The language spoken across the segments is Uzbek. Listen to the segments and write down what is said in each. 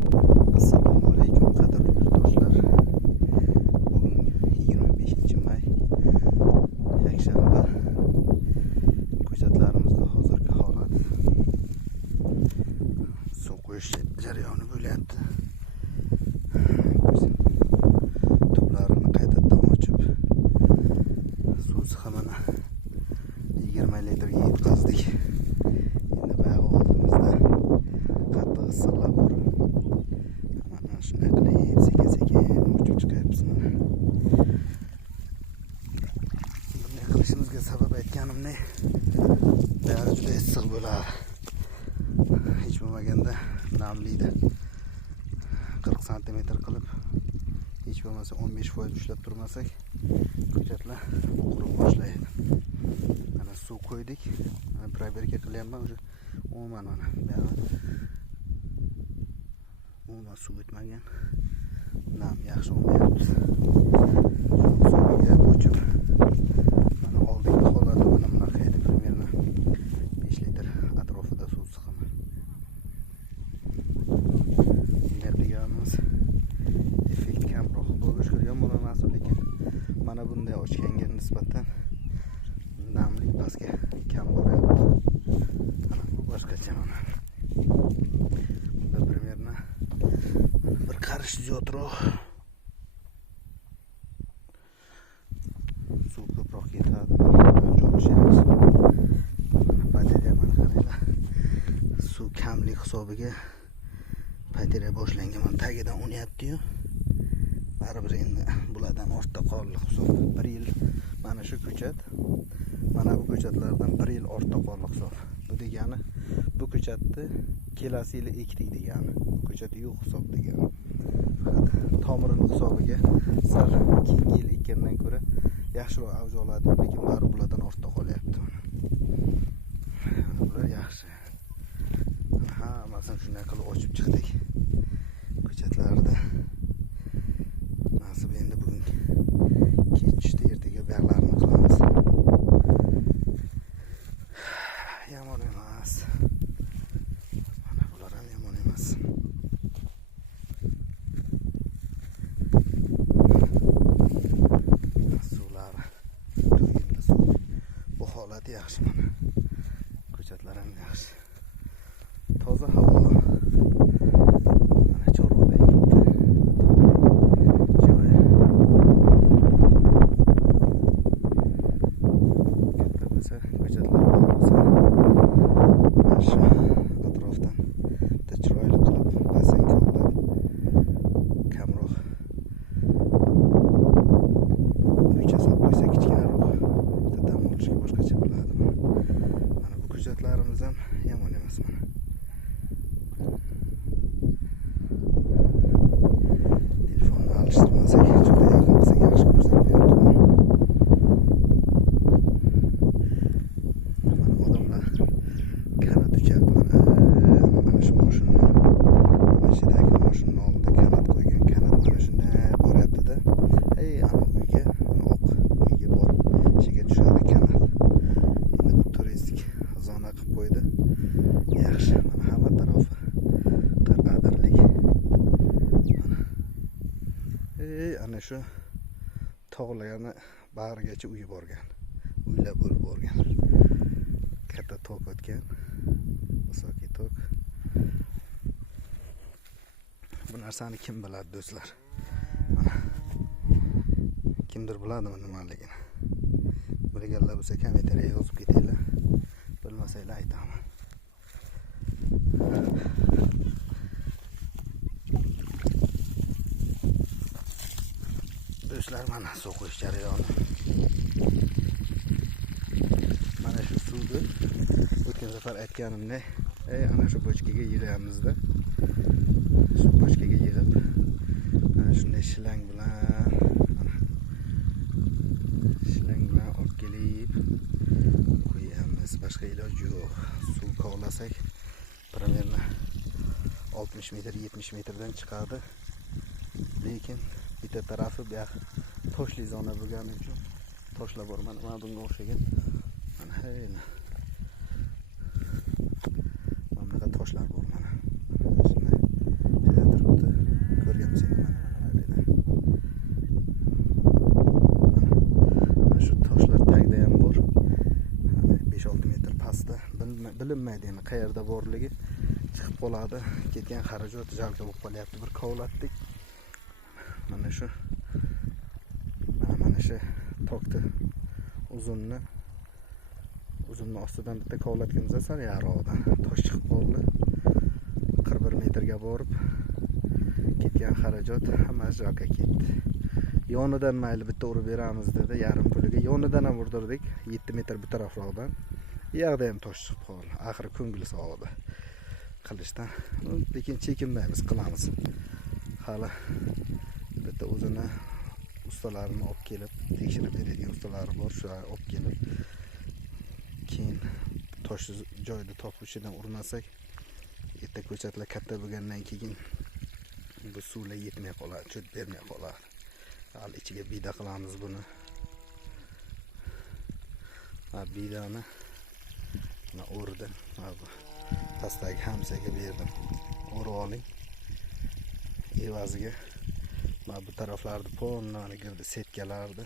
Assalomu alaykum qadrli yurtdoshlar. Bugun 25-may yakshanba. Ko'chatlarimizda hozirgi holat suv quyish jarayoni bo'lyapti. Tuplarini qaytadan ochib suv sig'imini 20 litrga yetkazdik. Endi bog'i oldimizda qattiq issiqlar bor. Mana shunday qilib sekin-sekin ochib chiqyapmiz. Bunday qilishimizga sabab aytganim ne? Bog'i juda issiq bo'ladi. Hech bo'lmaganda namliydi. 40 cm qilib hech bo'lmasa 15% ushlab turmasak ko'chatlar qurib boshlaydi. Mana suv qo'ydik. Mana proberka qilyapman o'sha umuman mana umuman suv o'tmagan. Nam yaxshi olmayapti. Suvga o'chib mana oldingi holati mana bunaqa edi. Примерно 5 litr atrofida suv sig'imi. Bunday qilganimiz effekt kamroq bo'lib ko'rgan bo'laman, lekin mana bunday ochganga nisbatan namlik pastga kam boryapti. Mana bu boshqacha mana. Bunda примерно bir qarish ziyodroq suv ko'proq ketadi. Jo'rashamiz. Bateriya mana qaranglar. Suv kamlik hisobiga bateriya boshlangan. Mana tagidan unyapti-yu. Baribir endi bulardan ortda qoldi hisob. 1 yil mana shu ko'chat, mana bu ko'chatlardan 1 yil ortda qoldi hisob. Bu degani bu ko'chatni kelasi yili ekdik degani. Bu ko'chat yo'q hisob degani. Faqat tomirini hisobiga sal keyingi yil ekkandan ko'ra yaxshiroq avj oladi, lekin baribir bulardan ortda qolyapti. Bular yaxshi. Hammasini shunday qilib ochib chiqdik. Ko'chatlarda nasib endi bugun kechda ertaga bog'larni qilamiz. Yomon emas. Mana bular ham yomon emas. Suvlar to'yinda suv. Bu holati yaxshi mana. Ko'chatlar ham yaxshi. Toza havo. Mana chorvada ko'chatlar bo'lsa shu atrofdan chiroyli qilib basenga olib kamroq uycha solib qo'ysa kichkinaroq dam olishga boshqacha bo'ladi. Mana bu ko'chatlarimiz ham yomon emas mana. Telefonni alishtirmasak juda yaqin qilsak yaxshi ko'rsatib qo'yapti. Ana shu tog'larni bag'rigacha uyi borgan. Uylab bo'lib borgan. Katta tok o'tgan. Visoki tok. Bu narsani kim biladi do'stlar? Mana kimdir biladimi nimaligini? Bilganlar bo'lsa kommentariyga yozib ketinglar. Bilmasanglar aytaman. Do'stlar, mana suv quyish jarayoni. Mana shu suvni o'tgan safar aytganimdek, ana shu bochkaga yig'amizda. Shu bochkaga yig'ib, mana shunday shilang bilan olib kelib qo'yamiz. Boshqa iloji yo'q. Suv kovlasak, примерно 60 metr, 70 metrdan chiqadi. Lekin bitta tarafi bu yoq toshli zona bo'lgani uchun toshlar bor. Mana bunga o'xshagan. Mana hayna. Mana bunaqa toshlar bor mana. Shunday bilinmaydi endi qayerda borligi chiqib qoladi. Ketgan xarajat jalga bo'lib qolyapti. Bir kovlatdik. Mana shu tokni uzunni ostidan bitta kovlatganmiz sal yaroqdan tosh chiqib qoldi. 41 metrga borib ketgan xarajat hammasi joyga ketdi. Yonidan mayli bitta urib beramiz dedi, yarim puliga. Yonidan ham urdirdik, 7 metr bu tarafroqdan. Bu yoqda ham tosh chiqib qoldi. Oxiri ko'ngil sog'di qilishdan. Lekin chekinmaymiz, qilamiz. Hali bitta o'zini ustalarini olib kelib, tekshirib beradigan ustalari bor, shularni olib kelib keyin toshni joyida topib ichidan urmasak, erta ko'chatlar katta bo'lgandan keyin bu suvlar yetmay qoladi, cho't bermay qoladi. Hali ichiga bida qilamiz buni. Va bidani mana o'rdim. Bu pastdagi hamsaga berdim. O'rib oling. Evaziga mana bu taraflarni polni girdi setkalarni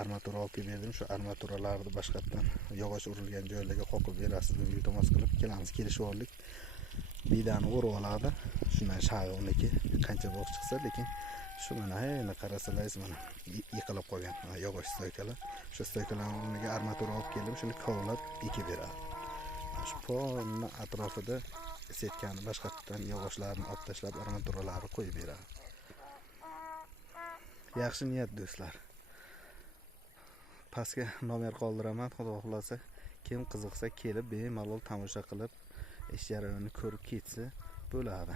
armatura olib berdim. Shu armaturalarni boshqatdan yog'och urilgan joylarga qoqib berasiz deb iltimos qilib kelishib oldik. Bidani o'rib oladi. Shundan shag'i uniki qancha bo'q chiqsa, lekin shu mana endi qarasalaringiz mana yiqilib qolgan yog'och stoykalar. Shu stoykalarga armatura olib keldim, shuni kovlab ekib beradi. Shu polni atrofida setkani boshqatdan yog'ochlarni olib tashlab armaturalarni qo'yib beradi. Yaxshi niyat do'stlar. Pastga nomer qoldiraman, xudo xolasa kim qiziqsa kelib bemalol tomosha qilib ish jarayonini ko'rib ketsa bo'ladi.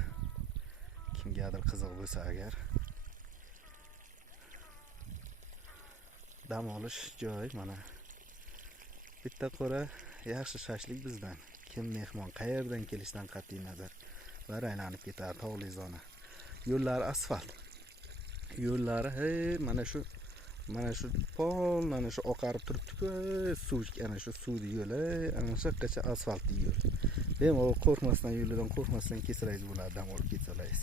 Kimgadir qiziq bo'lsa agar. Dam olish joy mana. Bitta qora yaxshi shashlik bizdan. Kim mehmon qayerdan kelishidan qat'iy nazar va aylanib ketadi tog'li zona. Yo'llari asfalt. Yo'llari mana shu pol mana shu oqarib turibdi-ku, suv, ana shu suvni yo'li, ana shu qancha asfaltli yo'l. Bemalol qo'rqmasdan yo'lidan qo'rqmasdan kesaringiz bo'ladi, dam olib ketsaringiz.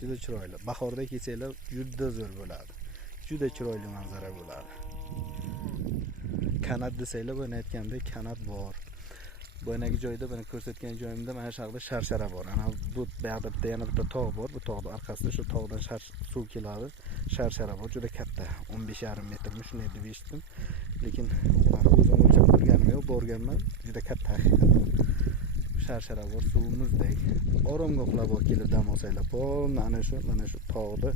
Juda chiroyli. Bahorda ketsanglar juda zo'r bo'ladi. Juda chiroyli manzara bo'ladi. Kanat desanglar, buni aytgandek kanat bor. Boyagi joyda buni ko'rsatgan joyimda mana shu yerda sharshara bor. Ana bu yoqda bitta yana bitta tog' bor. Bu tog'ning orqasida shu tog'dan suv keladi. Sharshara bor, juda katta. 15,5 metrmi shunday deb eshitdim. Lekin o'zim o'lchab ko'rganim yo'q, borganman. Juda katta haqiqatan. Sharshara bor, suvimizdek. Oromgohlar bor, kelib dam olsanglar. Mana shu tog'da,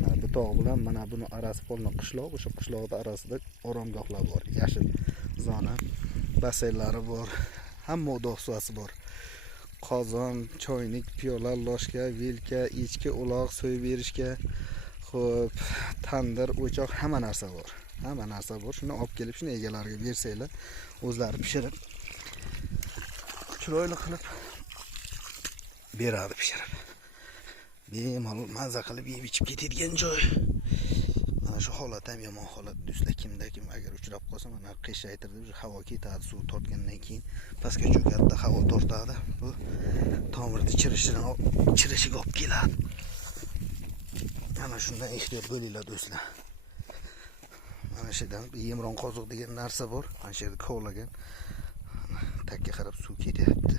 mana bu tog' bilan mana buni arasi polni qishloq, o'sha qishloqning orasida oromgohlar bor. Yashil zona, basseynlari bor. Hamma o'doqsuvasi bor. Qozon, choynik, piyola, loshka, vilka, echki, uloq so'yib berishga, xo'p, tandir, o'choq, hamma narsa bor. Hamma narsa bor. Shuni olib kelib, shuni egalariga bersanglar, o'zlari pishirib, chiroyli qilib beradi pishirib. Bemalol mazza qilib yeb ichib ketadigan joy. Mana shu holat ham yomon holat. Do'stlar, kimda kim agar uchrab qolsa, mana qiyshaytirdi, shu havo ketadi, suv tortgandan keyin pastga cho'kadi, havo tortadi. Bu tomirni chirishiga olib keladi. Mana shundan ehtiyot bo'linglar do'stlar. Mana shu yerdan yemron qoziq degan narsa bor. Mana shu yerda kovlagan. Takka qarab suv ketyapti.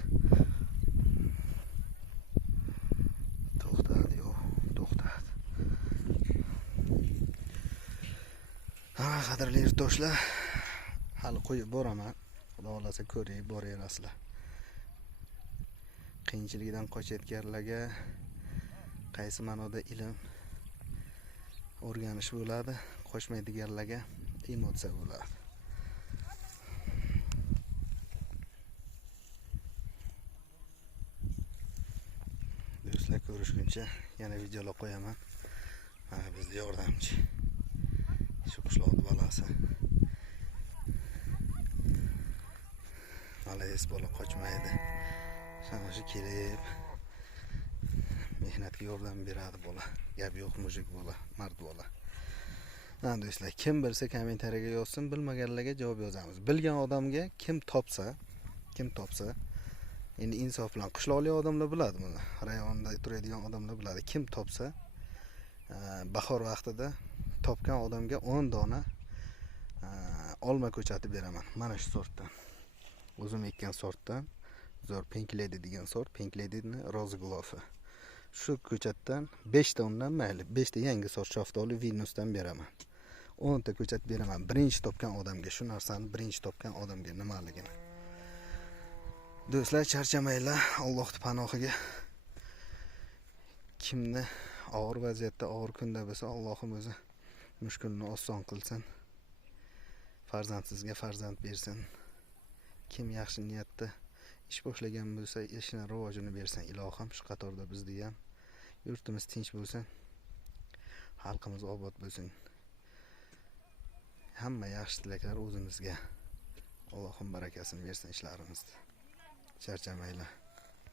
To'xtadi. Qadrli yurtdoshlar, hali qo'yib boraman. Xudo xolasa ko'ring, boraverasizlar. Qiyinchilikdan qochayotganlarga qaysi ma'noda ilm o'rganish bo'ladi, qochmaydiganlarga emotsiya bo'ladi. Do'stlar, ko'rishguncha yana videolar qo'yaman. Mana bizning yordamchi. Shu qishloqning bolasi. Malayz bola qochmaydi. Sana shu kelib mehnatga yordam beradi bola. Gap yo'q, mujik bola, mard bola. Ha do'stlar, kim bilsa kommentariyaga yozsin, bilmaganlarga javob yozamiz. Bilgan odamga kim topsa, endi insof bilan qishloqli odamlar biladi buni. Rayonda turadigan odamlar biladi. Kim topsa, bahor vaqtida topgan odamga 10 dona olma ko'chati beraman. Mana shu sortdan. o'zim ekkan sortdan zo'r Pink Lady degan sort, Pink Lady'ni Rozglofi. Shu ko'chatdan 5 ta undan mayli, 5 ta yangi sort shaftoli Vilnusdan beraman. 10 ta ko'chat beraman. Birinchi topgan odamga, shu narsani birinchi topgan odamga nimaligini. Do'stlar, charchamanglar, Allohning panohiga. Kimni og'ir vaziyatda, og'ir kunda bo'lsa, Allohim o'zi mushkulni oson qilsin. Farzandsizga farzand bersin. Kim yaxshi niyatda ish boshlagan bo'lsa, ishini rivojini bersin ilohim. Shu qatorda bizni ham yurtimiz tinch bo'lsin, xalqimiz obod bo'lsin. Hamma yaxshi tilaklar o'zimizga. Allohim barakasini bersin ishlarimizda. Charchamanglar.